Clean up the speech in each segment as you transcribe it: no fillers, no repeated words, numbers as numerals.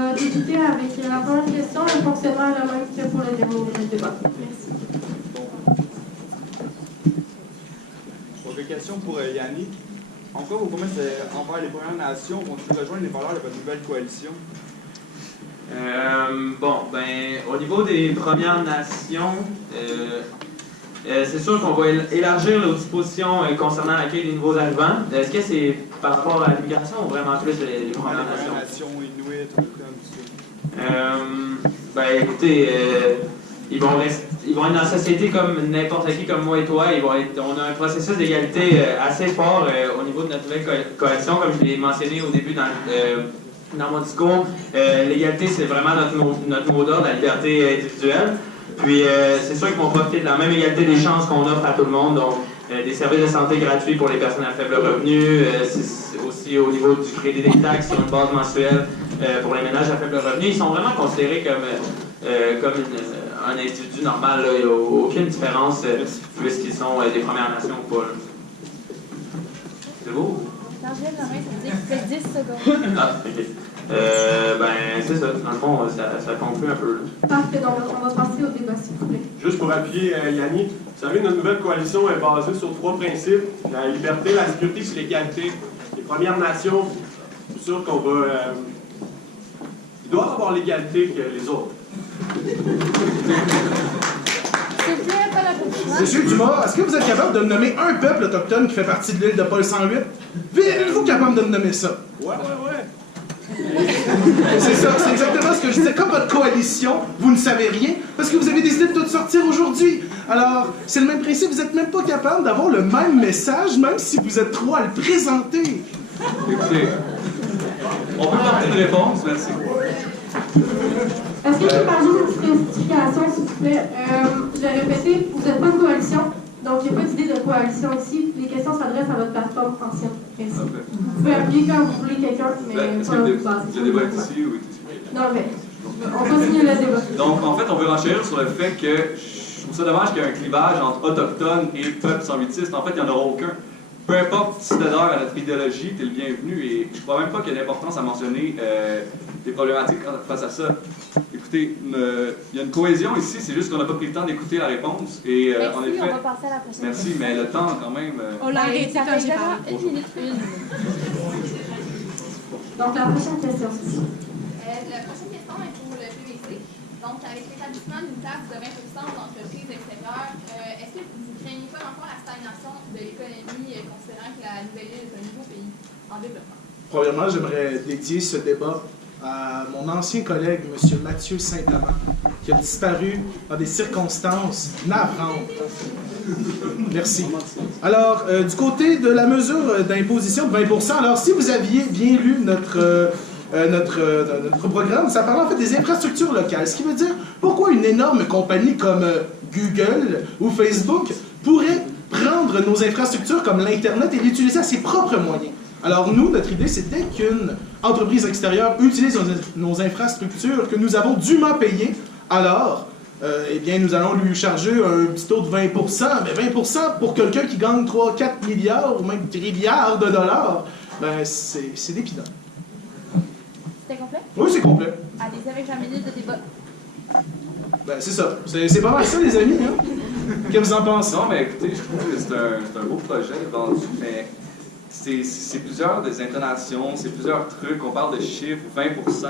va débuter avec la première question. Le fonctionnement est le même que pour le dernier débat. Merci. Une question pour Yannick. En quoi vos promesses envers les Premières Nations vont-ils rejoindre les valeurs de votre nouvelle coalition? Au niveau des Premières Nations, c'est sûr qu'on va élargir nos dispositions concernant l'accueil des nouveaux arrivants. Est-ce que c'est par rapport à l'immigration ou vraiment plus les Premières Nations? Inuit, tout ça. Écoutez, ils vont être dans la société comme n'importe qui, comme moi et toi. On a un processus d'égalité assez fort au niveau de notre nouvelle coalition, comme je l'ai mentionné au début dans mon discours. L'égalité, c'est vraiment notre mot d'ordre, la liberté individuelle. Puis, c'est sûr qu'ils vont profiter de la même égalité des chances qu'on offre à tout le monde. Donc, des services de santé gratuits pour les personnes à faible revenu. C'est aussi au niveau du crédit des taxes sur une base mensuelle pour les ménages à faible revenu. Ils sont vraiment considérés comme un individu normal. Il n'y a aucune différence puisqu'ils sont des Premières Nations ou pas. C'est beau? Changer la main, ça veut dire que tu fais 10 secondes. Ah, ok. C'est ça. Dans le fond, ça conclut un peu. Parfait, donc on va passer au débat, s'il vous plaît. Juste pour appuyer Yannick, vous savez, notre nouvelle coalition est basée sur 3 principes: la liberté, la sécurité et l'égalité. Les Premières Nations, c'est sûr qu'on va... ils doivent avoir l'égalité que les autres. Monsieur Dumas, est-ce que vous êtes capable de me nommer un peuple autochtone qui fait partie de l'île de Paul 108? Êtes-vous capable de me nommer ça? Ouais. C'est ça, c'est exactement ce que je disais. Comme votre coalition, vous ne savez rien parce que vous avez décidé de tout sortir aujourd'hui. Alors, c'est le même principe, vous n'êtes même pas capable d'avoir le même message, même si vous êtes 3 à le présenter. Écoutez, on peut porter une réponse, merci. Est-ce que je peux parler d'une petite explication, s'il vous plaît? Je vais répéter, vous n'êtes pas une coalition, donc il n'y a pas d'idée de coalition ici. Les questions s'adressent à votre plateforme ancienne. Merci. Vous pouvez appuyer quand vous voulez quelqu'un, mais pas vous baser. Le débat est ici ou est ici? Non, mais on continue le débat. Donc, en fait, on veut renchérir sur le fait que je trouve ça dommage qu'il y ait un clivage entre autochtones et peuple 108. En fait, il n'y en aura aucun. Peu importe si tu adhères à notre idéologie, tu es le bienvenu. Et je ne crois même pas qu'il y ait d'importance à mentionner des problématiques face à ça. Écoutez, il y a une cohésion ici, c'est juste qu'on n'a pas pris le temps d'écouter la réponse. Et Merci, en effet, on va passer à la prochaine. merci, mais le temps quand même. On l'a arrêté quand j'ai parlé. 1 minute. Donc, la prochaine question, c'est ça. La prochaine question est pour le PVC. Donc, avec l'établissement d'une taxe de 20% aux entreprises extérieures, est-ce que vous ne craignez pas encore la stagnation de l'économie, considérant que la Nouvelle-Île est un nouveau pays en développement? Premièrement, j'aimerais dédier ce débat à mon ancien collègue, M. Mathieu Saint-Amand, qui a disparu dans des circonstances navrantes. Merci. Alors, du côté de la mesure d'imposition de 20%, alors si vous aviez bien lu notre programme, ça parle en fait des infrastructures locales, ce qui veut dire pourquoi une énorme compagnie comme Google ou Facebook pourrait prendre nos infrastructures comme l'Internet et l'utiliser à ses propres moyens. Alors nous, notre idée, c'est dès qu'une entreprise extérieure utilise nos infrastructures que nous avons dûment payées, alors, eh bien, nous allons lui charger un petit taux de 20%, mais 20% pour quelqu'un qui gagne 3-4 milliards ou même trilliards de dollars, ben c'est dépitant. C'était complet? Oui, c'est complet. Allez-y avec la minute de débat. Ben c'est ça. C'est pas mal ça, les amis, hein? Qu'est-ce que vous en pensez? Non, mais écoutez, je trouve que c'est un beau projet vendu, mais c'est plusieurs des intonations, c'est plusieurs trucs. On parle de chiffres, 20%,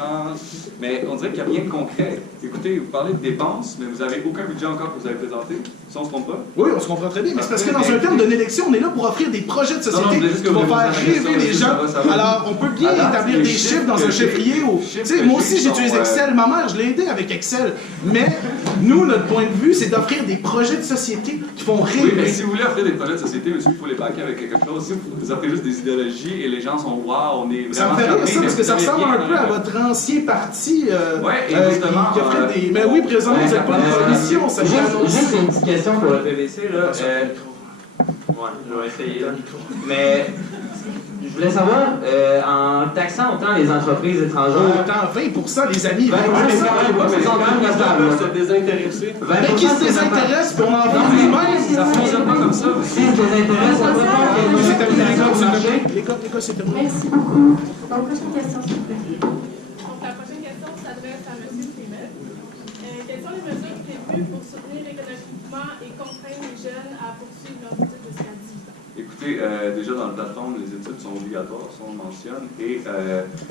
mais on dirait qu'il n'y a rien de concret. Écoutez, vous parlez de dépenses, mais vous n'avez aucun budget encore que vous avez présenté. Si on ne se trompe pas. Oui, on se comprend très bien, mais c'est parce que dans un terme d'une élection, on est là pour offrir des projets de société qui vont faire rêver les gens. Alors, on peut bien établir des chiffres dans un chiffrier. Moi aussi, j'utilise Excel. Ma mère, je l'ai aidé avec Excel. Mais nous, notre point de vue, c'est d'offrir des projets de société qui font rêver. Oui, mais si vous voulez offrir des projets de société, monsieur, il faut les baquer avec quelque chose. Si vous offrez juste des idéologies et les gens sont wow, on est vraiment. Ça me fait rire ça, parce que ça ressemble un peu à votre ancien parti justement, qui a fait des... Mais oui, présentement, vous n'êtes pas une commission, ça vient Juste une petite question pour le PVC, là. Ouais, je vais essayer, là. Mais je voulais savoir, en taxant autant les entreprises étrangères... Autant 20%, les amis, 20%. Se désintéresser. Mais qui se désintéresse pour en vivre lui-même? Ça ne fonctionne pas comme ça. Si se désintéresse, ça peut pas c'est terminé. L'école, c'est terminé. Merci beaucoup. Donc, prochaine question, s'il vous plaît. Donc, la prochaine question s'adresse à M. Frimel. Quelles sont les mesures prévues pour soutenir économiquement et contraindre les jeunes à poursuivre leurs études jusqu'à 18 ans? Écoutez, déjà dans le plateforme, les études sont obligatoires, ça on le mentionne, et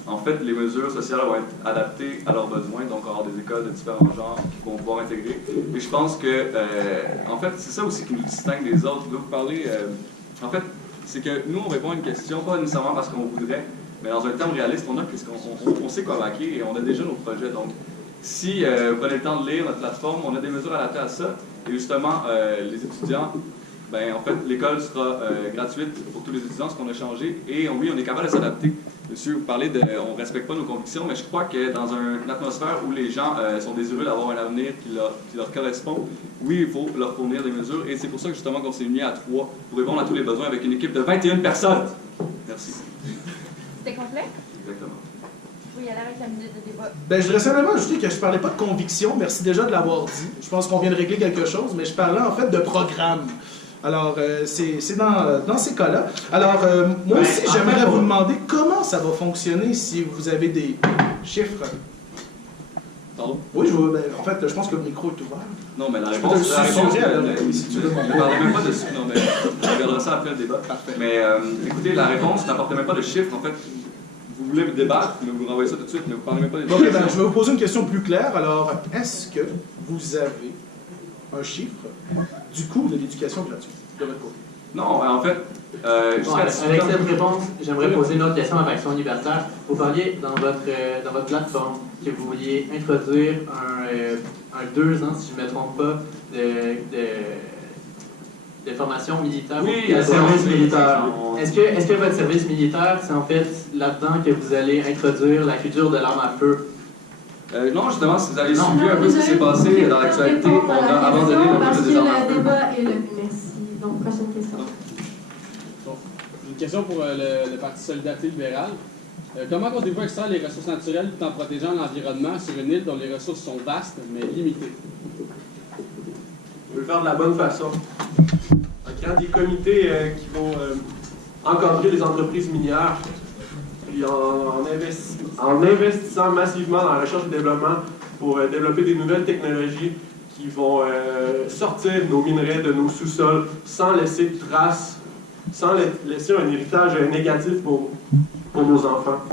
en fait, les mesures sociales vont être adaptées à leurs besoins, donc on va avoir des écoles de différents genres qui vont pouvoir intégrer. Et je pense que, en fait, c'est ça aussi qui nous distingue des autres. Là, vous parlez, en fait, c'est que nous, on répond à une question, pas nécessairement parce qu'on voudrait, mais dans un terme réaliste, on sait quoi baquer et on a déjà nos projets. Donc, si vous prenez le temps de lire notre plateforme, on a des mesures adaptées à ça, et justement, les étudiants, ben, en fait, l'école sera gratuite pour tous les étudiants, ce qu'on a changé, et oui, on est capable de s'adapter. Monsieur, vous parlez de on ne respecte pas nos convictions, mais je crois que dans une atmosphère où les gens sont désireux d'avoir un avenir qui leur correspond, oui, il faut leur fournir des mesures, et c'est pour ça que justement qu'on s'est mis à 3 pour répondre à tous les besoins avec une équipe de 21 personnes. Merci. C'était complet? Exactement. Oui, aller avec la minute de débat. Ben, je voudrais simplement ajouter que je ne parlais pas de conviction, merci déjà de l'avoir dit. Je pense qu'on vient de régler quelque chose, mais je parlais en fait de programme. Alors, c'est dans ces cas-là. Alors, moi aussi, j'aimerais vous demander comment ça va fonctionner si vous avez des chiffres. Pardon? Oui, en fait, je pense que le micro est ouvert. Non, mais la réponse, si tu veux. Je ne parlerai même pas de chiffres, non, mais on regardera ça après le débat. Parfait. Mais écoutez, la réponse n'apportait même pas de chiffres. En fait, vous voulez me débattre, mais vous renvoyez ça tout de suite, mais vous ne parlez même pas des chiffres. Ok, ben, je vais vous poser une question plus claire. Alors, est-ce que vous avez un chiffre du coût de l'éducation gratuite de votre côté? Non, en fait, avec cette réponse, j'aimerais poser une autre question à Action libertaire. Vous parliez dans votre plateforme que vous vouliez introduire un 2 ans, si je ne me trompe pas, de formation militaire. Oui, de service militaire. Est-ce que votre service militaire, c'est en fait là-dedans que vous allez introduire la culture de l'arme à feu? Non, justement, si vous avez suivi un peu ce qui s'est passé dans l'actualité, on a abandonné le parce peu que des armes à le feu. débat est levé. Merci. Donc, prochaine question. Bon. Une question pour le Parti Solidarité libérale. Comment comptez-vous extraire les ressources naturelles tout en protégeant l'environnement sur une île dont les ressources sont vastes mais limitées? On veut le faire de la bonne façon. En créant des comités qui vont encadrer les entreprises minières, puis en investissant massivement dans la recherche et développement pour développer des nouvelles technologies qui vont sortir nos minerais de nos sous-sols sans laisser de traces, sans laisser un héritage négatif pour nos enfants.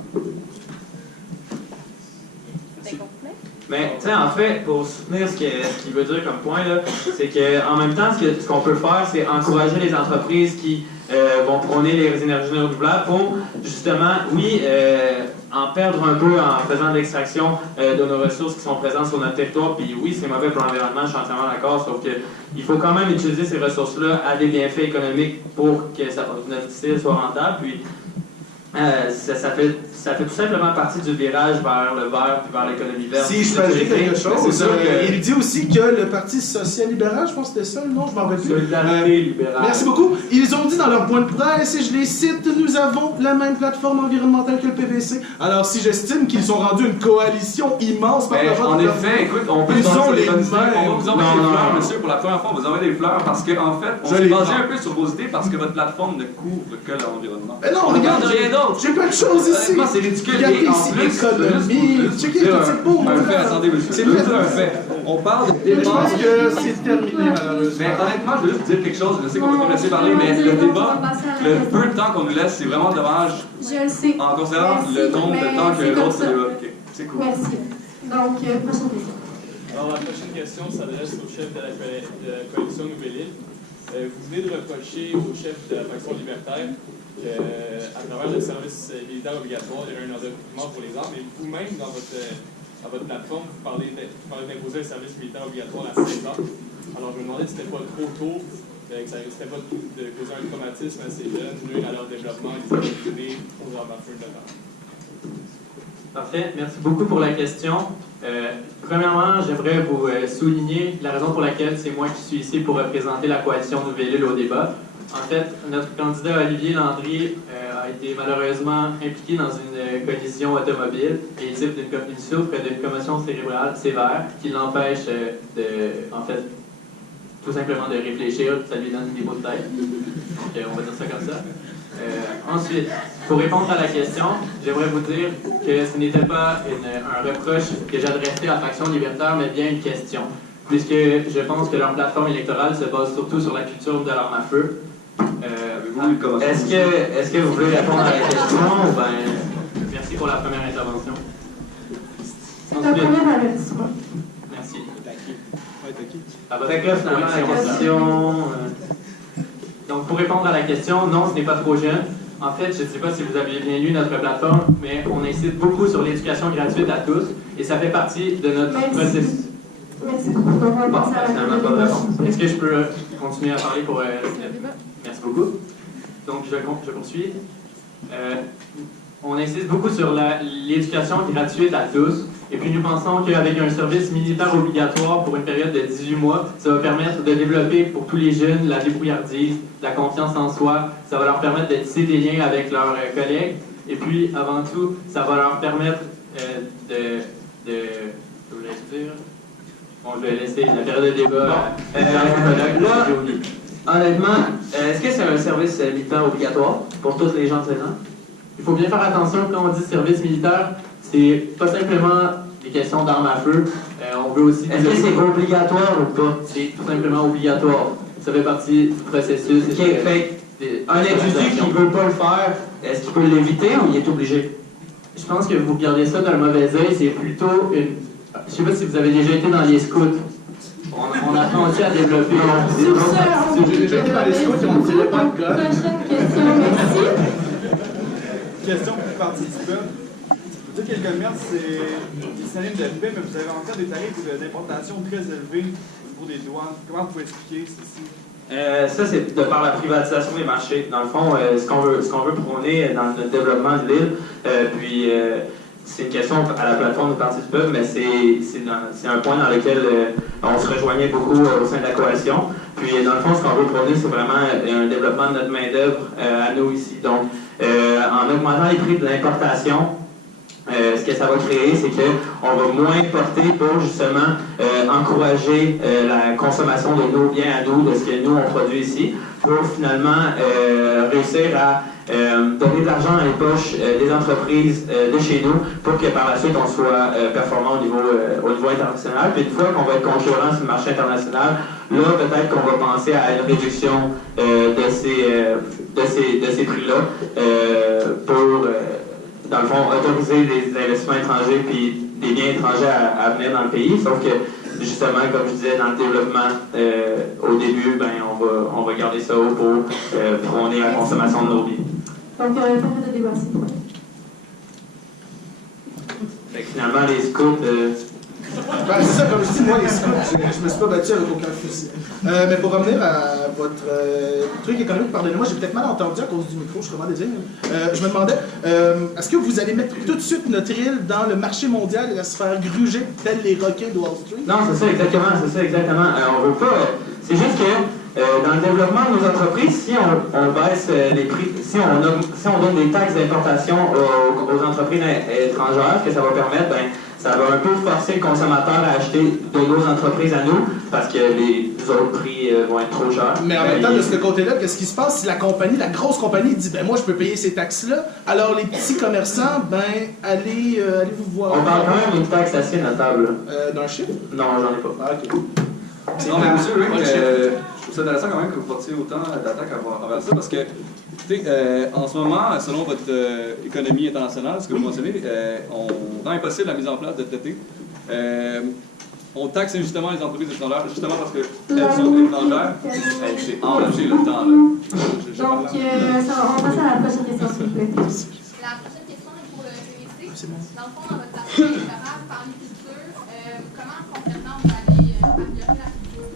Mais, tu sais, en fait, pour soutenir ce qu'il veut dire comme point, c'est qu'en même temps, ce qu'on peut faire, c'est encourager les entreprises qui vont prôner les énergies renouvelables pour, justement, oui, en perdre un peu en faisant de l'extraction de nos ressources qui sont présentes sur notre territoire. Puis oui, c'est mauvais pour l'environnement, je suis entièrement d'accord, sauf qu'il faut quand même utiliser ces ressources-là à des bienfaits économiques pour que notre style soit rentable. Puis, ça fait tout simplement partie du virage vers le vert puis vers l'économie verte. Si je peux ajouter quelque chose, que... il dit aussi que le Parti social-libéral, je pense que c'était ça le nom, je m'en rappelle plus. Solidarité libérale. Merci beaucoup. Ils ont dit dans leur point de presse, et je les cite, nous avons la même plateforme environnementale que le PVC. Alors si j'estime qu'ils ont rendu une coalition immense par rapport en effet, écoute, on peut ils ont les on va vous envoyer des fleurs, non. monsieur, pour la première fois, on va vous envoyer des fleurs parce qu'en fait, on s'est basé un peu sur vos idées parce que votre plateforme ne couvre que l'environnement. Mais non, on regarde, rien d'autre. j'ai plein de choses ici. Honnêtement, c'est ridicule. Regardez Et en ici, plus, économie, checkez tout c'est beau. Un fait, attendez, monsieur. C'est un fait. On parle de Mais je pense que c'est terminé, malheureusement. Mais honnêtement, je veux juste vous dire quelque chose. Je sais qu'on ne peut pas laisser parler, mais le débat, le peu de temps qu'on nous laisse, c'est vraiment dommage. Je le sais. En considérant le nombre de temps que l'autre se débat. Okay. C'est cool. Merci. Donc, prochaine question. Alors, la prochaine question s'adresse au chef de la coalition Nouvelle-Île. Vous venez de reprocher au chef de la faction libertaire qu'à travers le service militaire obligatoire, il y a un endoctrinement pour les armes, et vous-même, dans votre plateforme, vous parlez d'imposer un service militaire obligatoire à 16 ans. Alors, je me demandais si c'était pas trop tôt, que ça risquait pas de causer un traumatisme à ces jeunes, nuire à leur développement, et les indoctriner aux armes à feu notamment. Parfait. Merci beaucoup pour la question. Premièrement, j'aimerais vous souligner la raison pour laquelle c'est moi qui suis ici pour représenter la coalition Nouvelle-Île au débat. En fait, notre candidat Olivier Landry a été malheureusement impliqué dans une collision automobile et il souffre d'une commotion cérébrale sévère qui l'empêche tout simplement de réfléchir, ça lui donne des maux de tête. Donc, on va dire ça comme ça. Ensuite, pour répondre à la question, j'aimerais vous dire que ce n'était pas un reproche que j'adressais à la faction libertaire, mais bien une question, puisque je pense que leur plateforme électorale se base surtout sur la culture de l'arme à feu. Est-ce que vous voulez répondre à la question ou bien merci pour la première intervention. C'est un premier avertissement. Merci. Après là, finalement, la question. Donc, pour répondre à la question, non, ce n'est pas trop jeune. En fait, je ne sais pas si vous avez bien lu notre plateforme, mais on insiste beaucoup sur l'éducation gratuite à tous, et ça fait partie de notre processus. Merci beaucoup. Bon, finalement, pas de réponse. Est-ce que je peux continuer à parler pour... Merci beaucoup. Donc, je poursuis. On insiste beaucoup sur l'éducation gratuite à tous, et puis nous pensons qu'avec un service militaire obligatoire pour une période de 18 mois, ça va permettre de développer pour tous les jeunes la débrouillardise, la confiance en soi, ça va leur permettre de tisser des liens avec leurs collègues, et puis avant tout, ça va leur permettre je voulais dire... Bon, je vais laisser la période de débat là, honnêtement, est-ce que c'est un service militaire obligatoire pour tous les gens de 16 ans? Il faut bien faire attention quand on dit service militaire, c'est pas simplement des questions d'armes à feu. On veut aussi. Est-ce que c'est obligatoire ou pas? C'est tout simplement obligatoire. Ça fait partie du processus. Un individu qui ne veut pas le faire, est-ce qu'il peut l'éviter ou il est obligé? Je pense que vous regardez ça d'un mauvais œil, c'est plutôt une. Je sais pas si vous avez déjà été dans les scouts. On apprend aussi à développer. Si j'ai déjà été dans les scouts, on ne dirait pas de gars. Prochaine question, merci. Question pour les participants. Vous dites que le commerce, c'est synonyme de paix, mais vous avez encore des tarifs d'importation très élevés au niveau des douanes. Comment vous pouvez expliquer ceci? Ça, c'est de par la privatisation des marchés. Dans le fond, ce qu'on veut prôner dans le développement de l'île, c'est une question à la plateforme des participants, mais c'est un point dans lequel on se rejoignait beaucoup au sein de la coalition. Puis, dans le fond, ce qu'on veut prôner, c'est vraiment un développement de notre main-d'œuvre à nous ici. Donc, en augmentant les prix de l'importation, ce que ça va créer, c'est qu'on va moins importer pour justement encourager la consommation de nos biens à nous, de ce que nous on produit ici, pour finalement réussir à donner de l'argent dans les poches des entreprises de chez nous pour que par la suite on soit performant au niveau international. Puis une fois qu'on va être concurrent sur le marché international, là peut-être qu'on va penser à une réduction de ces prix-là pour dans le fond, autoriser des investissements étrangers puis des biens étrangers à venir dans le pays. Sauf que, justement, comme je disais, dans le développement, au début, on va garder ça haut pour prôner la consommation de nos biens. Donc, période de débat, s'il vous plaît. Fait que finalement, les scouts... c'est ça, comme je dis, moi, les scouts, je me suis pas battu avec aucun fusil. Mais pour revenir à votre truc économique, pardonnez-moi, j'ai peut-être mal entendu à cause du micro, je suis vraiment désolé. Je me demandais, est-ce que vous allez mettre tout de suite notre île dans le marché mondial et la se faire gruger tels les requins de Wall Street? Non, c'est ça exactement. On veut pas... C'est juste que dans le développement de nos entreprises, si on baisse les prix, si on donne des taxes d'importation aux entreprises étrangères, ce que ça va permettre, ça va un peu forcer le consommateur à acheter de nos entreprises à nous parce que les autres prix vont être trop chers. Mais en même temps, de ce côté-là, qu'est-ce qui se passe si la grosse compagnie dit moi je peux payer ces taxes-là, alors les petits commerçants, allez vous voir. On parle quand même d'une taxe assez notable. D'un chiffre? Non, j'en ai pas. Ah, ok. Non, mais monsieur Rick, je trouve ça intéressant quand même que vous portiez autant d'attaques envers ça parce que, écoutez, en ce moment, selon votre économie internationale, ce que vous mentionnez, on rend impossible la mise en place de TT. On taxe injustement les entreprises étrangères, justement parce qu'elles sont étrangères. C'est enragé le temps, là. Donc, on passe à la prochaine question, s'il vous plaît. La prochaine question est pour le PVC. Dans le fond, dans votre partie électorale, vous parlez culture. Comment concrètement vous allez améliorer la culture?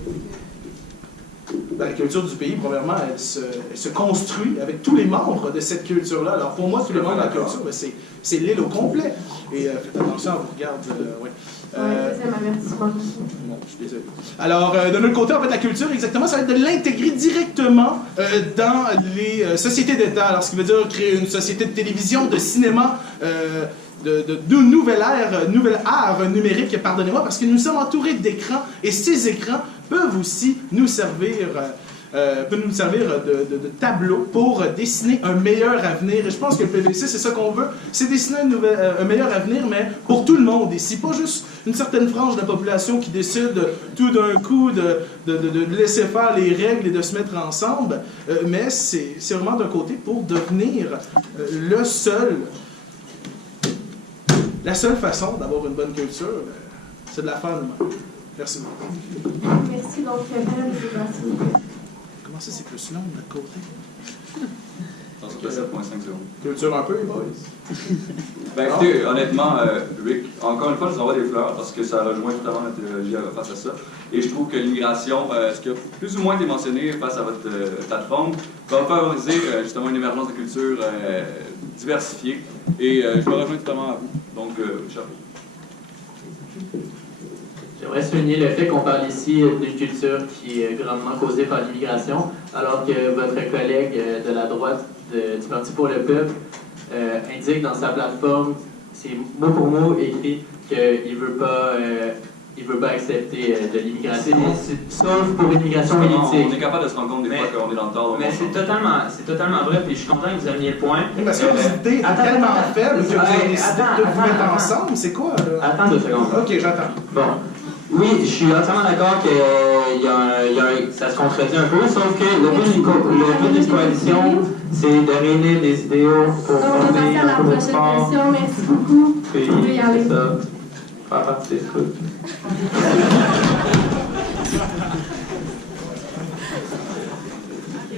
La culture du pays, premièrement, elle se construit avec tous les membres de cette culture-là. Alors, pour moi, tous les membres de la culture, c'est l'île au complet. Et faites attention, on vous regarde. Deuxième avertissement. Non, je suis désolé. Alors, de notre côté, en fait, la culture, exactement, ça va être de l'intégrer directement dans les sociétés d'État. Alors, ce qui veut dire créer une société de télévision, de cinéma, de nouvelle ère numérique, pardonnez-moi, parce que nous sommes entourés d'écrans, et ces écrans peuvent aussi nous servir peut nous servir de tableau pour dessiner un meilleur avenir. Et je pense que le PVC, c'est ça qu'on veut, c'est dessiner un meilleur avenir, mais pour tout le monde ici, pas juste une certaine frange de la population qui décide tout d'un coup de laisser faire les règles et de se mettre ensemble, mais c'est vraiment d'un côté pour devenir la seule façon d'avoir une bonne culture, c'est de la faire nous-mêmes. Merci beaucoup. Merci. Donc, Madame s'il vous plaît. Comment ça, c'est plus long de notre côté? Ça fait 7,5 secondes. Culture un peu, les boys? Ben écoutez, honnêtement, Rick, encore une fois, je vous envoie des fleurs parce que ça rejoint totalement notre théologie face à ça. Et je trouve que l'immigration, ce qui a plus ou moins été mentionné face à votre plateforme, va favoriser justement une émergence de cultures diversifiées. Et je me rejoins totalement à vous. Donc, chapeau. J'aimerais souligner le fait qu'on parle ici d'une culture qui est grandement causée par l'immigration, alors que votre collègue de la droite du Parti pour le peuple indique dans sa plateforme, c'est mot pour mot écrit qu'il ne veut pas accepter de l'immigration, sauf pour l'immigration politique. On est capable de se rendre compte des fois qu'on est dans le tort. Mais c'est totalement vrai, puis je suis content que vous ameniez le point. Parce que vous êtes tellement faible que vous avez décidé de vous mettre ensemble, c'est quoi, là? Attends 2 secondes. Ok, j'attends. Bon. Oui, je suis entièrement d'accord que ça se contredit un peu, sauf que le but d'une coalition, c'est de réunir des idéaux pour former un peu de sport. Merci beaucoup. Puis, Vous pouvez y aller. c'est ça. Faire partie des trucs.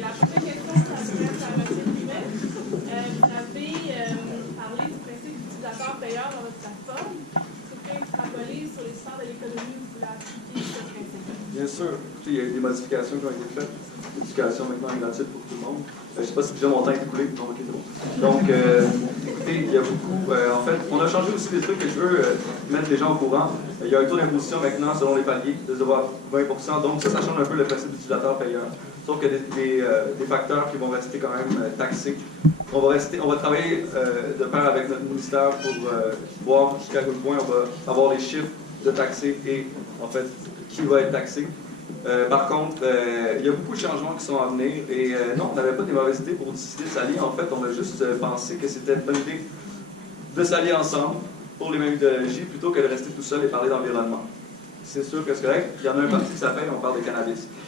La prochaine question s'adresse à M. Primet. Vous avez parlé du principe d'utilisateur-payeur dans votre plateforme. Est-ce que vous pouvez extrapoler sur les sphères de l'économie où vous voulez appliquer ce principe? Bien sûr. Écoutez, il y a des modifications qui ont été faites. L'éducation maintenant est gratuite pour tout le monde. Je ne sais pas si déjà mon temps est écoulé. Non, ok, c'est bon. Donc, écoutez, il y a beaucoup. En fait, on a changé aussi des trucs que je veux mettre les gens au courant. Il y a un taux d'imposition maintenant selon les paliers de 20%. Donc, ça change un peu le principe d'utilisateur-payeur. Sauf qu'il y a des facteurs qui vont rester quand même taxés. On va travailler de pair avec notre ministère pour voir jusqu'à quel point on va avoir les chiffres de taxés et, en fait, qui va être taxé. Par contre, il y a beaucoup de changements qui sont à venir et non, on n'avait pas des mauvaises idées pour décider de s'allier. En fait, on a juste pensé que c'était une bonne idée de s'allier ensemble pour les mêmes idéologies plutôt que de rester tout seul et parler d'environnement. C'est sûr que c'est correct. Il y en a un parti qui s'appelle, on parle de cannabis.